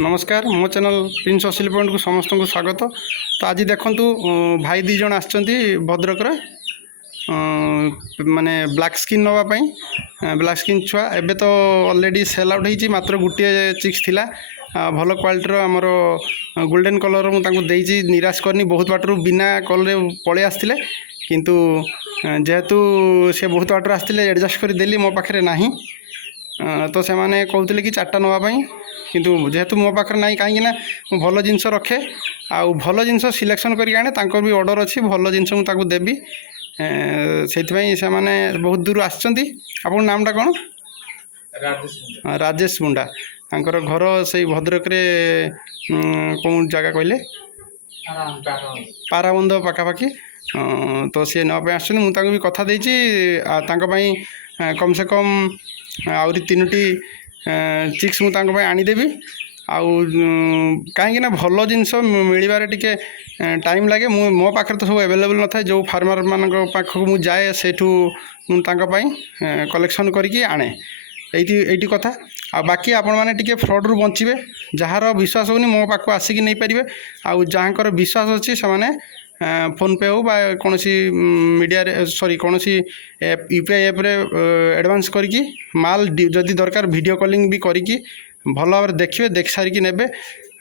नमस्कार मो channel Prince Aseel point को समस्त को स्वागत। तो आज देखु भाई दीज भद्रक माने ब्लैक स्किन नापी ब्लैक स्किन छुआ एबे तो ऑलरेडी सेल आउट होती मात्र गोटे चिक्स थिला भल क्वालिटीर आमर गोल्डन कलर मुझे निराश करनी बहुत बाटर बिना कल पलि आसते किंतु जेहेतु से बहुत बाटर आसते एडजस्ट करदेली मो पाखे ना तो से मैंने कहते कि 4टा नापी किंतु जेहेतु मो पाखे ना कहीं भल जिनस रखे आउ भल जिनस सिलेक्शन करके आने भी ऑर्डर अच्छी भल जिनस मुझे देवी से मैंने बहुत दूर आसछंती। आपन नामटा कौन? राजेश मुंडा। तांकर घर से भद्रक कौन जगह कहले पाराबंध पाखापाखि तो सी नापी आस मुझे भी कथा देती कम से कम आहरी 3टी चिक्स मुझे आनीदेवी आउ कहीं भल जिनस मिलबार टिके टाइम लगे मो पाखे तो सब अवेलेबल न था जो फार्मर मान पाखक मु जाए सेठू कलेक्शन करके आने ये कथा आ बाकी आपण मैंने टिके फ्रॉड रु बचिबे जार विश्वास होनी मो पाख आसिक नहीं पारे आउ जहाँ विश्वास अच्छी से फोन पे हो कौन मीडिया सॉरी कौन यूपीआई एप्रे एडवांस करके माल जदि दरकार वीडियो कॉलिंग भी करके भल भाव देखिए देख सारिकी ने।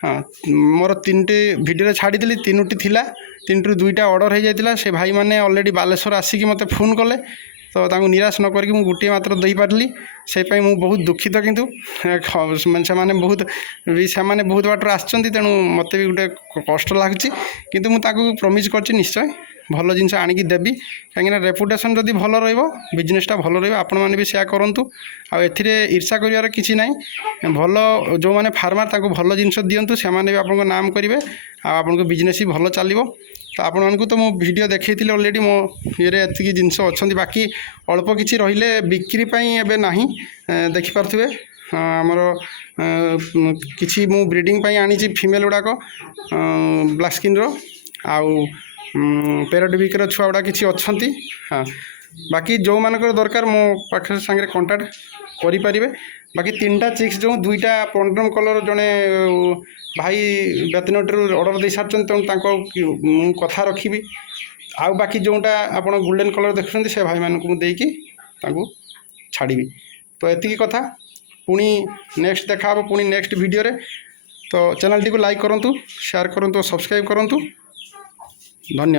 हाँ मोर 3टी भिडियो छाड़ी 3टी थिला 3टू 2टा ऑर्डर हो जाता से भाई मैंने ऑलरेडी बालेश्वर आसिक मत फोन कले तो तांको निराश न करके मु गोटे मात्र दे पारली से मु बहुत दुखित किंतु से बहुत से बहुत बाटर आसछंती तेणु मत भी गोटे कष्ट लगुच किंतु मुझे प्रमिज कर निश्चय भल जिनस आनिकी देवी कहीं रेपुटेशन जदि भल बिजनेसटा भल रही भी सेया करूँ आ ईर्षा कर किसी ना भल जो मैंने फार्मर ताको भल जिनस दिंतु से भी आपको नाम करेंगे आपको बिजनेस भी भल चलो। तो आपण मानक तो मो वीडियो देखी ऑलरेडी मो ये एति जिनस अच्छा बाकी अल्प किसी रहिले बिक्री एबे नाही देखिपे आमर किसी मु ब्रीडिंग आनी फीमेल गुड़ाक ब्लैक स्किन रो आउ पेराडीबिकर छुआ गुड़ा किसी अच्छा। हाँ बाकी जो मानक दरकार मो पाखे सांगे कंटाक्ट करें बाकी 3टा चिक्स जो 2टा पंडरम कलर जड़े भाई बेतनटी ऑर्डर दे सारी तेणु कथा रखी आउ बाकी जोटा आप गोल्डन कलर देखुं से भाई मानक देकी छाड़ी तो एति कथा पुणी नेक्स्ट देखा पुणी नेक्स्ट वीडियो रे। तो चैनल टी को लाइक करूँ शेयर करूँ सब्सक्राइब करूँ धन्यवाद।